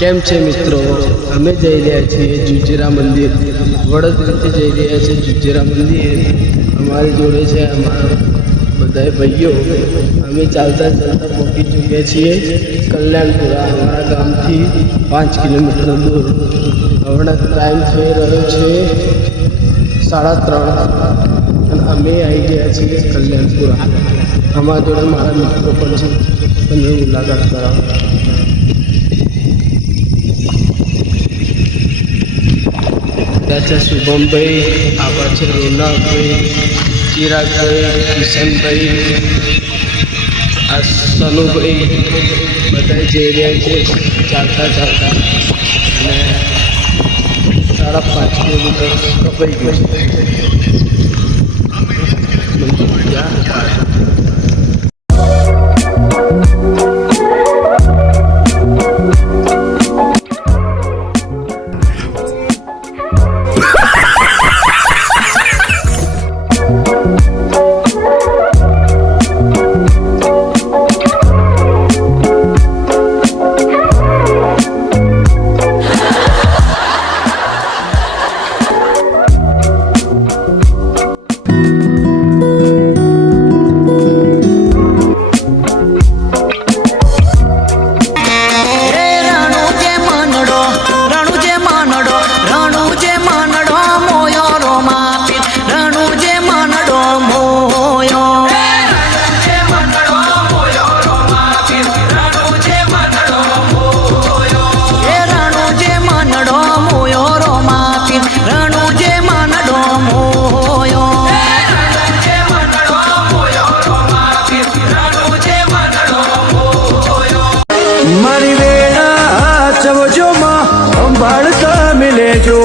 કેમ છે મિત્રો? અમે જઈ રહ્યા છીએ જુજેરા મંદિર. વડોદરાથી જઈ રહ્યા છીએ જુજેરા મંદિર. અમારી જોડે છે અમારા બધા ભાઈઓ. અમે ચાલતા ચાલતા પહોંચી ચૂક્યા છીએ કલ્યાણપુરા, અમારા ગામથી 5 કિલોમીટર દૂર. હમણાં ટાઈમ થઈ રહ્યો છે 3:30 અને અમે આવી ગયા છીએ કલ્યાણપુરા. અમારા જોડે મારા મિત્રો પણ છે, તમે મુલાકાત કરાવો. ત્યાં છે શુભમભાઈ, આવા છે રોનકભાઈ, ચિરાગભાઈ, કિશનભાઈ, આ સનુભાઈ, બધા જઈ રહ્યા છે ચાલતા ચાલતા. અને 5.5 કિલોમીટર કપાઈ ગયું છે. મારી વેળા ચવજો માં સંભાળતા મિલે જો